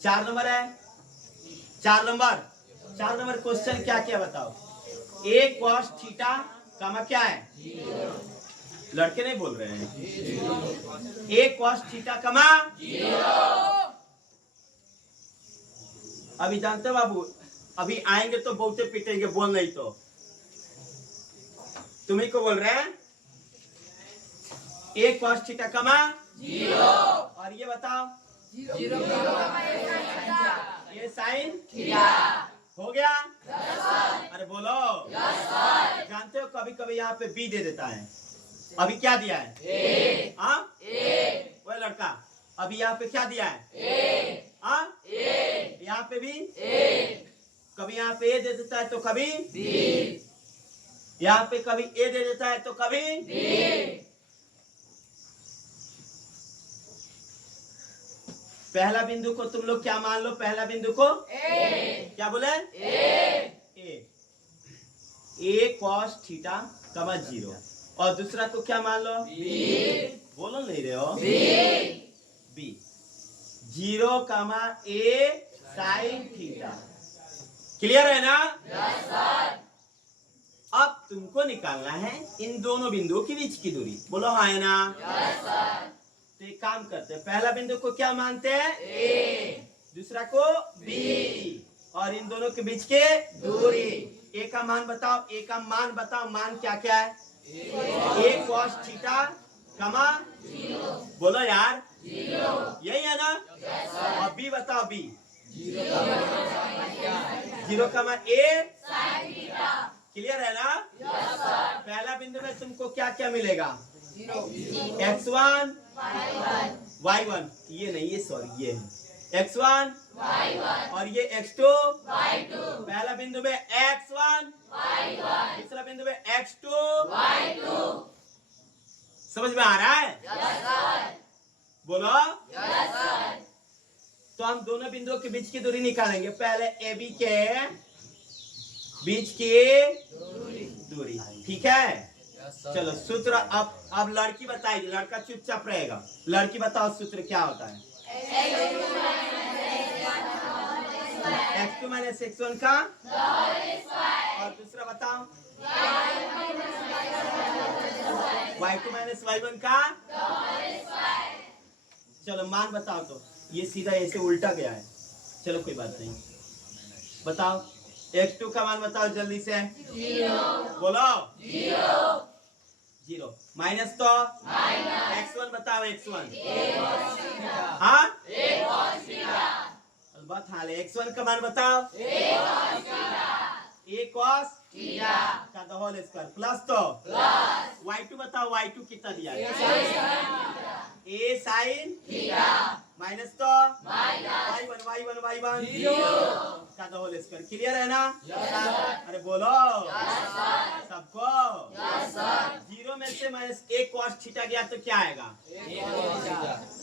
4 number है। 4 number question क्या क्या बताओ। ए कॉस थीटा कमा क्या है, लड़के नहीं बोल रहे हैं। ए कॉस थीटा कमा, अभी जानते हो बाबू, अभी आएंगे तो बहुते पिटेंगे, बोल नहीं तो तुम्ही को बोल रहे हैं। ए कॉस थीटा कमा 0, और ये बताओ 0 ये साइन थीटा हो गया। अरे बोलो, जानते हो कभी कभी यहाँ पे बी दे देता है। अभी क्या दिया है, ए। वो लड़का अभी यहाँ पे क्या दिया है, ए। यहाँ पे भी ए। कभी यहाँ पे ए दे देता है तो कभी बी, यहाँ पे कभी ए दे देता है तो कभी बी। पहला बिंदु को तुम लोग क्या मान लो, पहला बिंदु को ए। क्या बोले, ए कॉस थीटा कमा 0, और दूसरा को क्या मान लो, बी। बोलो नहीं रहे हो, बी 0 कमा ए साइन थीटा। क्लियर है ना? Yes sir. अब तुमको निकालना है इन दोनों बिंदुओं के बीच की दूरी। बोलो हाँ है ना? Yes sir. तो एक काम करते हैं, पहला बिंदु को क्या मानते हैं, ए, दूसरा को बी, और इन दोनों के बीच के दूरी। ए का मान बताओ, ए का मान बताओ, मान क्या क्या है, ए कॉस थीटा कमा 0। बोलो यार 0, यही है ना? yes, और बी बताओ, बी 0 कमा ए साइन थीटा। क्लियर है ना? yes, पहला बिंदु में तुमको क्या क्या मिलेगा, x1 y1, ये नहीं, ये सॉरी ये है x1 y1, और ये x2 y2। पहला बिंदु में x1 y1, दूसरा बिंदु में x2 y2। समझ में आ रहा है? yes, sir। बोलो yes, sir। तो हम दोनों बिंदुओं के बीच की दूरी निकालेंगे। पहले ए बी के बीच की दूरी, ठीक है? चलो सूत्र अब लड़की बताएगी, लड़का चुपचाप रहेगा। लड़की बताओ सूत्र क्या होता है, x2 माइनस x1 का, और दूसरा बताओ y2 माइनस y1 का। चलो मान बताओ। तो ये सीधा ऐसे उल्टा गया है, चलो कोई बात नहीं। बताओ x2 का मान बताओ जल्दी से, 0। बोलो 0 माइनस तो x1 बताओ, x1 हाँ बात हाँ ले, x1 का मान बताओ, a cos थीटा का द होल स्क्वायर प्लस तो y2 बताओ, y2 कितना दिया है, a sin थीटा माइनस तो y1 का द होल स्क्वायर। क्लियर है ना? अरे बोलो सबको। 0 में से माइनस a cos थीटा गया तो क्या आएगा,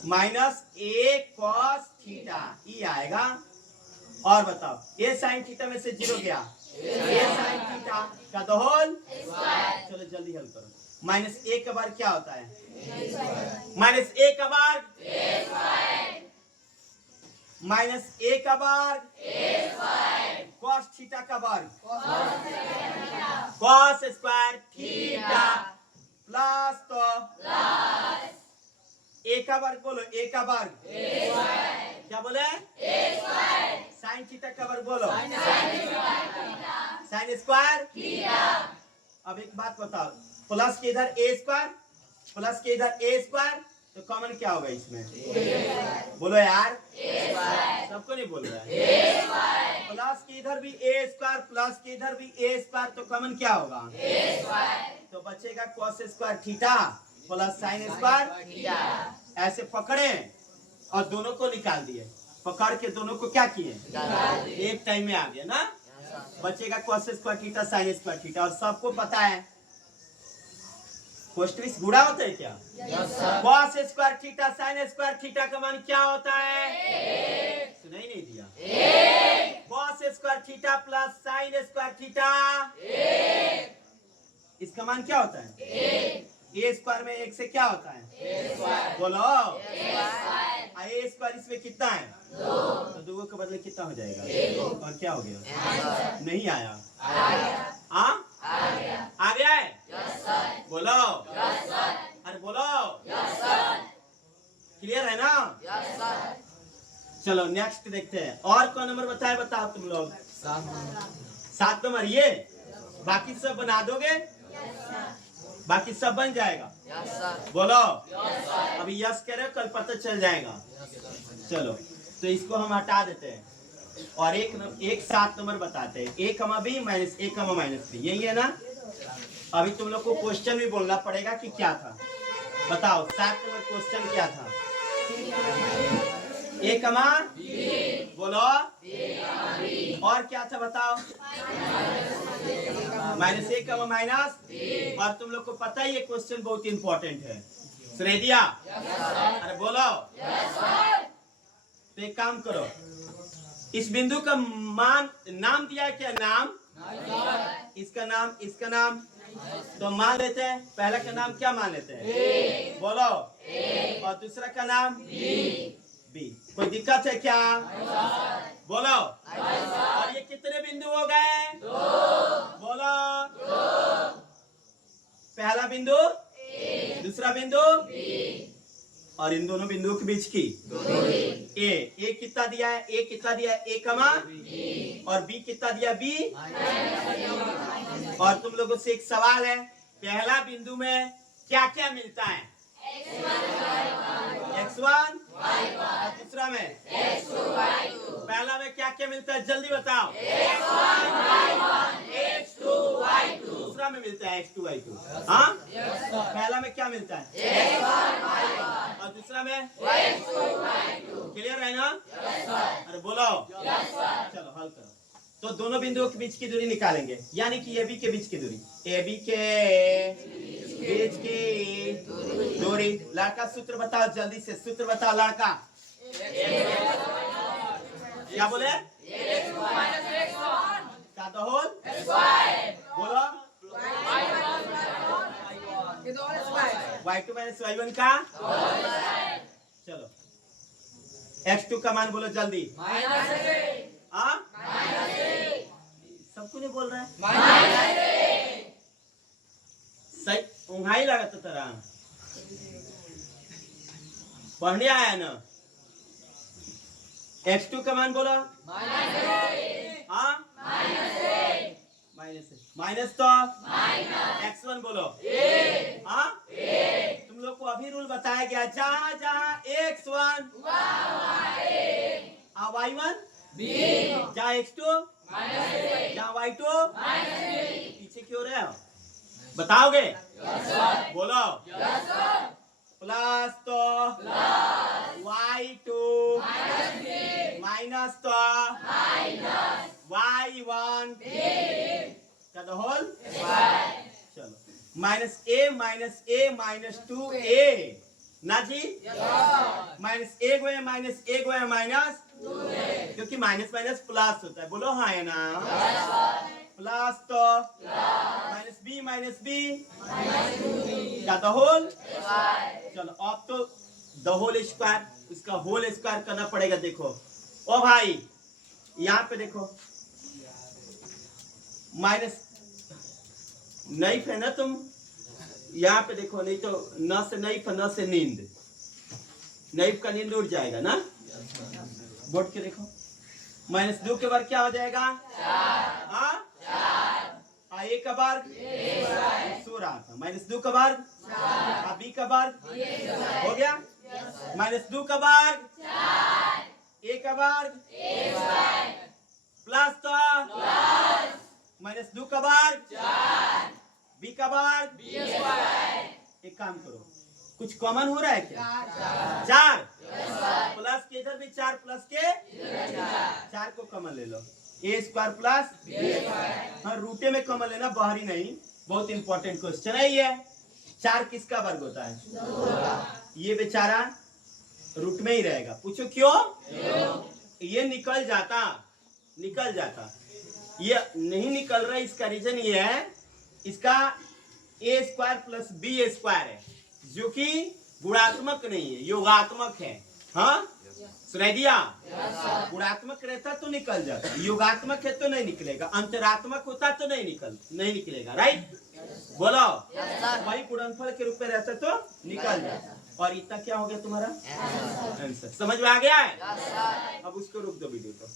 minus a cos theta E आएगा। और बताओ a sin थीटा में से 0 गया, a sin थीटा का द होल स्क्वायर। चलो जल्दी हल करो। माइनस a का वर्ग क्या होता है, माइनस a का वर्ग, माइनस a का वर्ग, cos थीटा का वर्ग, cos स्क्वायर थीटा प्लस तो a का वर्ग, बोलो a का वर्ग, क्या बोले, साइन थीटा का वर्ग बोलो, साइन स्क्वायर थीटा। अब एक बात बताओ, प्लस के इधर a स्क्वायर, प्लस के इधर a स्क्वायर, तो कॉमन क्या होगा इसमें, बोलो यार, सबको नहीं बोल रहा है। प्लस के इधर भी a स्क्वायर, प्लस के इधर भी a स्क्वायर, तो कॉमन क्या होगा, तो बचेगा cos square theta plus sine square theta. ऐसे पकड़े और दोनों को निकाल दिए, पकड़ के दोनों को क्या किए, एक टाइम में आ गया ना। बचेगा cos square theta sine square theta. और सबको पता है कोष्टक गुणा होता है क्या, cos square theta sine square theta का मान क्या होता है, सुनाई नहीं दिया, cos square theta plus sine square theta, इसका मान क्या होता है, a स्क्वायर में 1 से क्या होता है, बोलो ए स्क्वायर इसमें कितना है? 2। तो 2 के बदले कितना हो जाएगा? और क्या हो गया? नहीं आया। आ गया है? बोलो। अरे बोलो। क्लियर है ना? चलो नेक्स्ट देखते हैं। और कौन नंबर बताओ तुम लोग। 7 नंबर। ये बाकी सब बना दोगे? बाकी सब बन जाएगा? बोलो। अभी यस कह रहे हो, कल पता चल जाएगा। चलो तो इसको हम हटा देते हैं और एक 7 नंबर बताते हैं। a, b minus a, minus b, यही है ना? अभी तुम लोग को क्वेश्चन भी बोलना पड़ेगा कि क्या था। बताओ 7 नंबर क्वेश्चन क्या था? a, बोलो। और क्या था बताओ? Minus a, minus. और तुम लोग को पता ही ये क्वेश्चन बहुत इंपॉर्टेंट है। सुने दिया? अरे बोलो। तो एक काम करो, इस बिंदु का नाम दिया है क्या? नाम। इसका नाम तो मान लेते हैं। पहला का नाम क्या मान लेते हैं? बोलो। और दूसरा का नाम बी। कोई दिक्कत है क्या? बोलो। और ये कितने बिंदु हो गए? 2। बोलो। पहला बिंदु, दूसरा बिंदु और इन दोनों बिंदुओं के बीच की ए कितना दिया है? a कितना दिया है? a, और b कितना दिया? b। और तुम लोगों से एक सवाल है, पहला बिंदु में क्या क्या मिलता है? x1 और दूसरा में x2 y2। पहला में क्या क्या मिलता है? जल्दी बताओ। x2 y2। दूसरा में मिलता है x2 y2। हाँ, पहला में क्या मिलता है? x1 y1। और दूसरा में x2 y2। क्लियर है ना? अरे बोलो। चलो हल करो। तो दोनों बिंदुओं के बीच की दूरी निकालेंगे, यानी कि AB के बीच की दूरी। AB के बीच की दूरी। लड़का सूत्र बताओ, जल्दी से सूत्र बताओ लड़का। क्या बोले? का द होल बोलो। y2 माइनस y1 का। चलो x2 का मान बोलो जल्दी। सबको नहीं बोल रहा है? सही उंघाई लगा तो तेरा पढ़ने आया ना। x2 का मान बोलो। माइनस तो x1 बोलो। तुम लोग को अभी रूल बताया गया, जहाँ जहाँ x1 y1, जहाँ x2 जहाँ y2। पीछे क्यों रहे हो? बताओगे? बोलो। प्लस तो y2 माइनस तो y1 का द होल। चलो माइनस a माइनस 2a ना जी। माइनस a गए माइनस, क्योंकि माइनस माइनस प्लस होता है। बोलो हाँ है ना? प्लस तो माइनस b का द होल। चलो अब तो द होल स्क्वायर, उसका होल स्क्वायर करना पड़ेगा। देखो ओ भाई, यहाँ पे देखो माइनस नहीं है ना तुम, यहाँ पे देखो, नहीं तो न से नहीं, न से नींद, नईफ का नींद उड़ जाएगा ना। बोर्ड के देखो, माइनस 2 के वर्ग क्या हो जाएगा? 4। a का वर्ग सो रहा था, माइनस 2 का वर्ग b का वर्ग हो गया। माइनस 2 का वर्ग a का वर्ग प्लस तो माइनस 2 का वर्ग b का वर्ग। एक काम करो, कुछ कॉमन हो रहा है क्या? 4 प्लस के इधर भी 4 प्लस के 4 को कॉमन ले लो। a स्क्वायर प्लस हाँ रूटे में कॉमन लेना, बाहरी नहीं। बहुत इंपॉर्टेंट क्वेश्चन है ये। 4 किसका वर्ग होता है? ये बेचारा रूट में ही रहेगा। पूछो क्यों? ये निकल जाता, ये नहीं निकल रहा। इसका रीजन ये है, इसका a square plus b square है, जो कि गुणात्मक नहीं है, योगात्मक है। हाँ, सुनाई दिया? गुणात्मक रहता तो निकल जाता, योगात्मक है तो नहीं निकलेगा, अंतरात्मक होता तो नहीं निकलेगा। राइट, बोलो। वही गुणनफल के रूप में रहता तो निकल जाता। और इतना क्या हो गया तुम्हारा आंसर? समझ में आ गया है? अब उसको रुक दो वीडियो को।